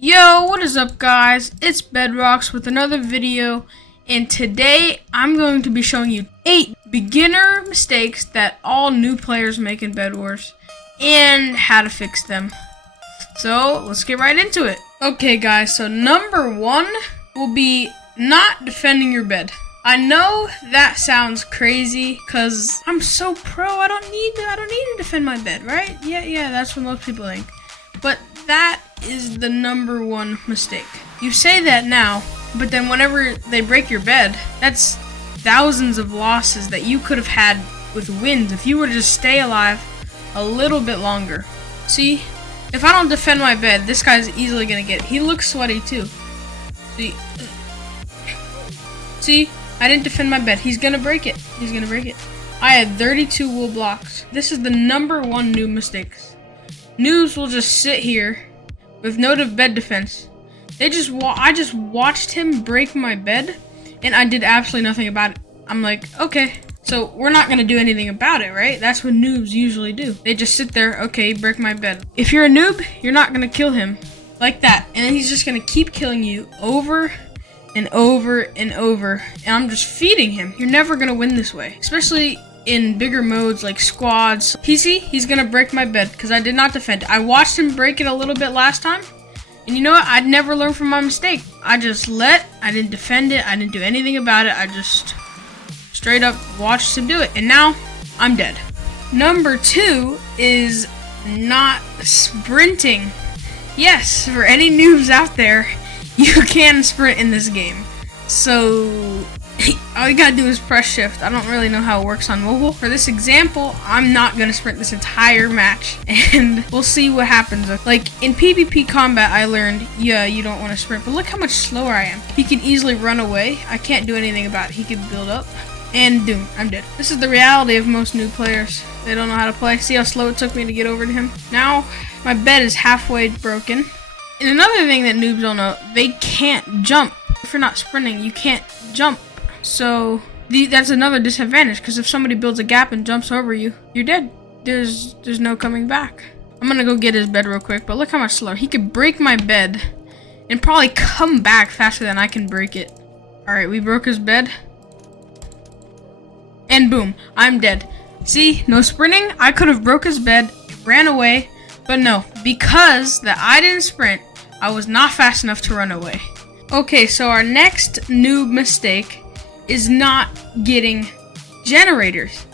Yo, what is up guys? It's Bedrocks with another video, and today I'm going to be showing you 8 beginner mistakes that all new players make in Bed Wars and how to fix them. So let's get right into it. Okay guys, so number 1 will be not defending your bed. I know that sounds crazy because I'm so pro, I don't need to defend my bed, right? Yeah, that's what most people think. But that is the number 1 mistake. You say that now, but then whenever they break your bed, that's thousands of losses that you could have had with wins if you were to just stay alive a little bit longer. See, if I don't defend my bed, this guy's easily gonna get it. He looks sweaty too. See, I didn't defend my bed. He's gonna break it. I had 32 wool blocks. This is the number 1 noob mistakes. Noobs will just sit here with no bed defense. I just watched him break my bed, and I did absolutely nothing about it. I'm like, okay, so we're not gonna do anything about it, right? That's what noobs usually do. They just sit there, okay, break my bed. If you're a noob, you're not gonna kill him like that, and then he's just gonna keep killing you over and over and over, and I'm just feeding him. You're never gonna win this way, especially in bigger modes like squads. He's gonna break my bed because I did not defend. I watched him break it a little bit last time, and you know what? I'd never learn from my mistake. I didn't defend it, I didn't do anything about it. I just straight up watched him do it, and now I'm dead. Number 2 is not sprinting. Yes, for any noobs out there, you can sprint in this game. So all you gotta do is press shift. I don't really know how it works on mobile. For this example, I'm not gonna sprint this entire match, and we'll see what happens. Like in PvP combat, I learned, yeah, you don't want to sprint, but look how much slower I am. He can easily run away. I can't do anything about it. He can build up, and boom, I'm dead. This is the reality of most new players. They don't know how to play. See how slow it took me to get over to him? Now, my bed is halfway broken. And another thing that noobs don't know, they can't jump. If you're not sprinting, you can't jump. So that's another disadvantage, because if somebody builds a gap and jumps over you, you're dead. There's no coming back. I'm gonna go get his bed real quick, but look how much slower. He could break my bed and probably come back faster than I can break it. Alright, we broke his bed. And boom, I'm dead. See, no sprinting. I could have broke his bed, ran away, but no, because that I didn't sprint, I was not fast enough to run away. Okay, so our next noob mistake is not getting generators.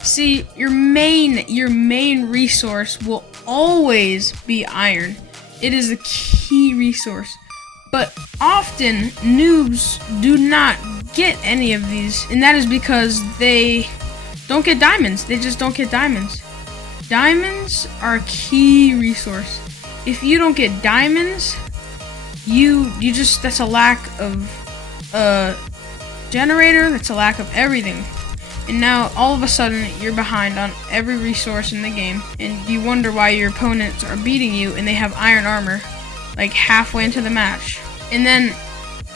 See, your main resource will always be iron. It is a key resource. But often noobs do not get any of these, and that is because they don't get diamonds. They just don't get diamonds. Diamonds are a key resource. If you don't get diamonds, that's a lack of generator, that's a lack of everything. And now all of a sudden you're behind on every resource in the game, and you wonder why your opponents are beating you and they have iron armor like halfway into the match. And then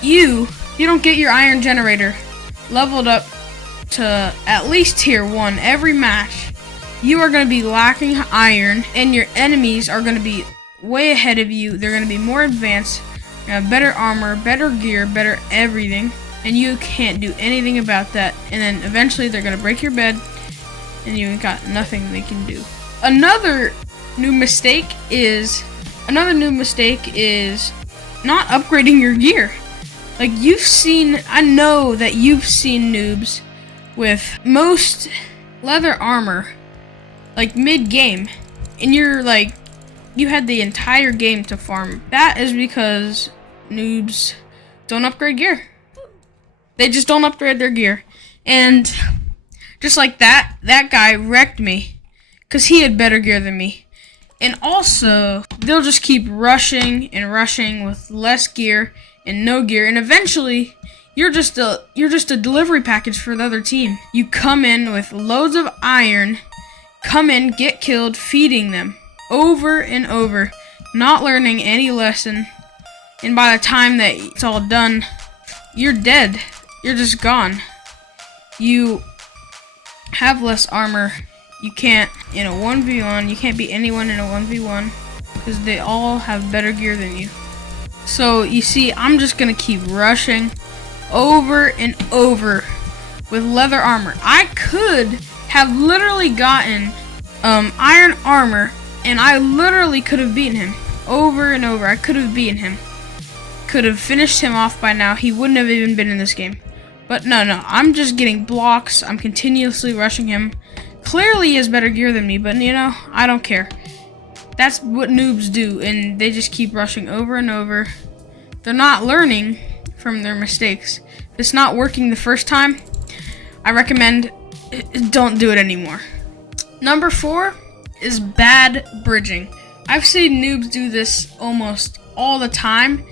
you don't get your iron generator leveled up to at least tier 1 every match. You are going to be lacking iron, and your enemies are going to be way ahead of you. They're going to be more advanced, have better armor, better gear, better everything, and you can't do anything about that. And then eventually they're going to break your bed, and you ain't got nothing they can do. Another new mistake is not upgrading your gear. Like I know that you've seen noobs with most leather armor like mid-game, and you had the entire game to farm. That is because noobs don't upgrade gear. They just don't upgrade their gear. And just like that guy wrecked me because he had better gear than me. And also, they'll just keep rushing and rushing with less gear and no gear, and eventually you're just a delivery package for the other team. You come in with loads of iron, come in, get killed, feeding them over and over, not learning any lesson, and by the time that it's all done, you're dead. You're just gone. You have less armor. You can't, in a 1v1, you can't beat anyone in a 1v1 because they all have better gear than you. So you see, I'm just gonna keep rushing over and over with leather armor. I could have literally gotten iron armor, and I literally could have beaten him over and over. I could have beaten him. Could have finished him off by now. He wouldn't have even been in this game. But no, I'm just getting blocks. I'm continuously rushing him. Clearly he has better gear than me, but you know, I don't care. That's what noobs do, and they just keep rushing over and over. They're not learning from their mistakes. If it's not working the first time, I recommend don't do it anymore. Number 4 is bad bridging. I've seen noobs do this almost all the time,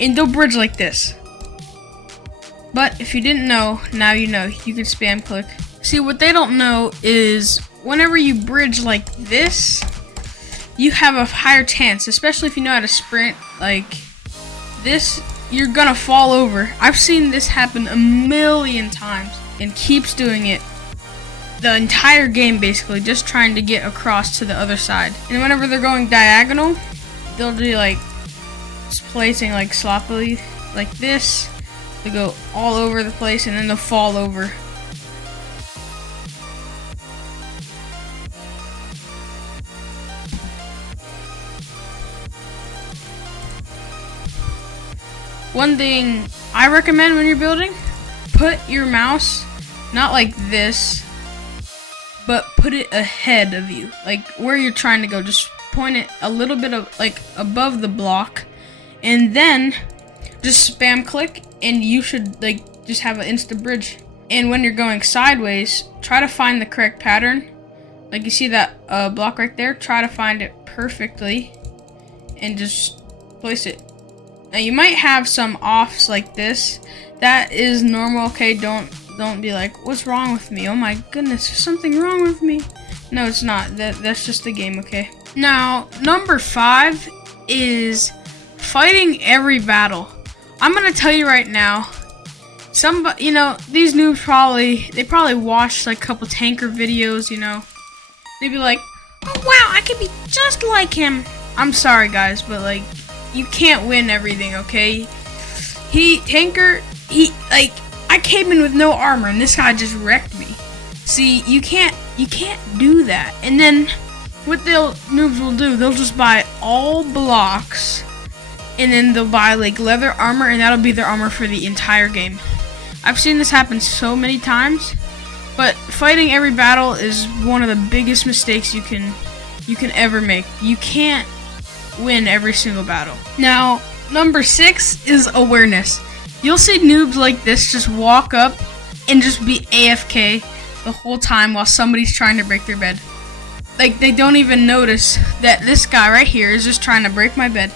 and they'll bridge like this. But if you didn't know, now you know. You can spam click. See, what they don't know is whenever you bridge like this, you have a higher chance, especially if you know how to sprint like this, you're gonna fall over. I've seen this happen a million times and keeps doing it the entire game, basically just trying to get across to the other side. And whenever they're going diagonal, they'll do like placing like sloppily like this. They go all over the place and then they'll fall over. One thing I recommend when you're building, put your mouse not like this, but put it ahead of you, like where you're trying to go. Just point it a little bit of like above the block, and then just spam click, and you should like just have an insta bridge. And when you're going sideways, try to find the correct pattern. Like you see that block right there, try to find it perfectly and just place it. Now you might have some offs like this. That is normal, okay? Don't be like, what's wrong with me? Oh my goodness, there's something wrong with me. No, it's not. That's just the game, okay? Now, number 5 is fighting every battle. I'm gonna tell you right now, somebody, you know, these noobs probably watched like a couple tanker videos, you know. They'd be like, oh wow, I could be just like him. I'm sorry guys, but like, you can't win everything, okay? Like, I came in with no armor and this guy just wrecked me. See, you can't do that. And then what noobs will do, they'll just buy all blocks, and then they'll buy like leather armor, and that'll be their armor for the entire game. I've seen this happen so many times, but fighting every battle is one of the biggest mistakes you can ever make. You can't win every single battle. Now, number 6 is awareness. You'll see noobs like this just walk up and just be AFK the whole time while somebody's trying to break their bed. Like, they don't even notice that this guy right here is just trying to break my bed.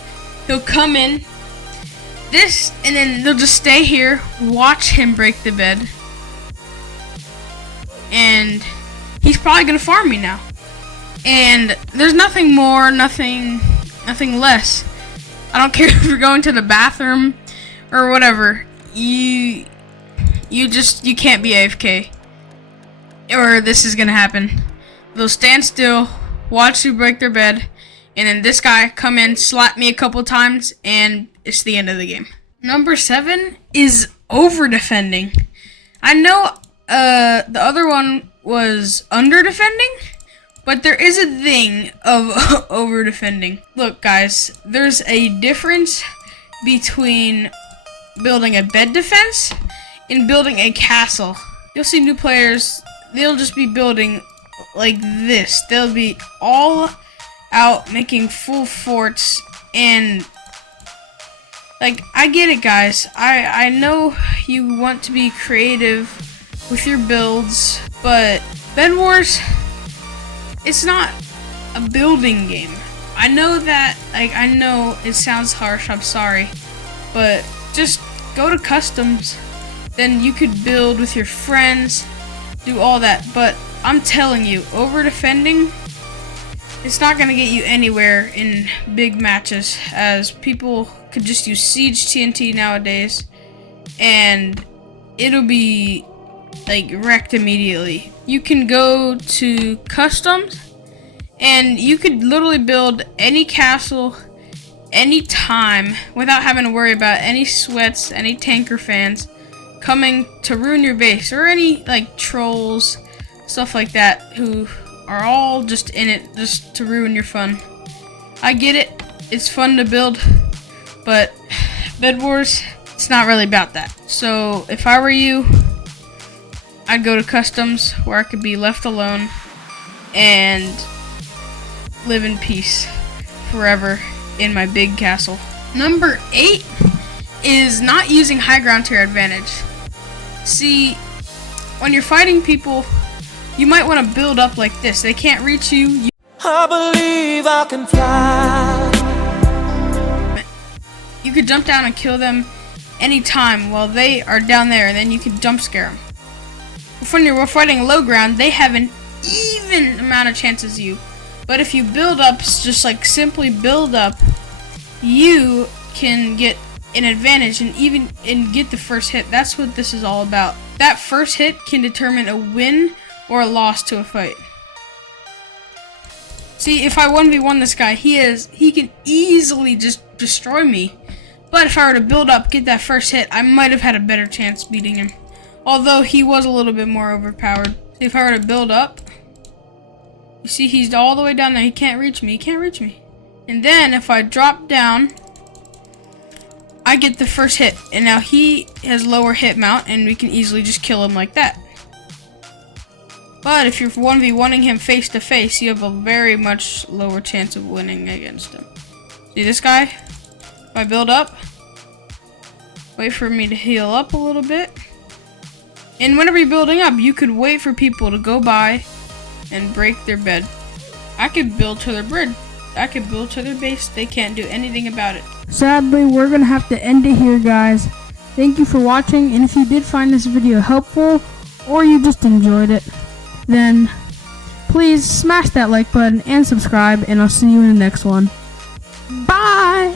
He'll come in, and then they'll just stay here, watch him break the bed, and he's probably gonna farm me now. And there's nothing more, nothing less. I don't care if you're going to the bathroom or whatever. You can't be AFK, or this is gonna happen. They'll stand still, watch you break their bed, and then this guy come in, slap me a couple times, and it's the end of the game. Number 7 is over defending. I know the other one was under defending, but there is a thing of over defending. Look guys, there's a difference between building a bed defense and building a castle. You'll see new players, they'll just be building like this. They'll be all out making full forts, and like, I get it guys. I know you want to be creative with your builds, but BedWars, it's not a building game. I know that, like, I know it sounds harsh, I'm sorry, but just go to customs, then you could build with your friends, do all that. But I'm telling you, over defending, it's not gonna get you anywhere in big matches, as people could just use siege TNT nowadays and it'll be like wrecked immediately. You can go to customs and you could literally build any castle any time without having to worry about any sweats, any tanker fans coming to ruin your base, or any like trolls, stuff like that, who are all just in it just to ruin your fun. I get it, it's fun to build, but BedWars, it's not really about that. So if I were you, I'd go to customs where I could be left alone and live in peace forever in my big castle. Number 8 is not using high ground to your advantage. See, when you're fighting people, you might want to build up like this. They can't reach you. I believe I can fly. You could jump down and kill them anytime while they are down there, and then you can jump scare them. When you're fighting low ground, they have an even amount of chance as you. But if you build up, just like simply build up, you can get an advantage and get the first hit. That's what this is all about. That first hit can determine a win or a loss to a fight. See, if I 1v1 this guy, he can easily just destroy me. But if I were to build up, get that first hit, I might have had a better chance beating him. Although he was a little bit more overpowered. See, if I were to build up, you see he's all the way down there. He can't reach me. He can't reach me. And then if I drop down, I get the first hit. And now he has lower hit mount, and we can easily just kill him like that. But if you're 1v1ing him face to face, you have a very much lower chance of winning against him. See this guy? If I build up, wait for me to heal up a little bit. And whenever you're building up, you could wait for people to go by and break their bed. I could build to their bridge. I could build to their base. They can't do anything about it. Sadly, we're gonna have to end it here, guys. Thank you for watching, and if you did find this video helpful, or you just enjoyed it, then please smash that like button and subscribe, and I'll see you in the next one. Bye!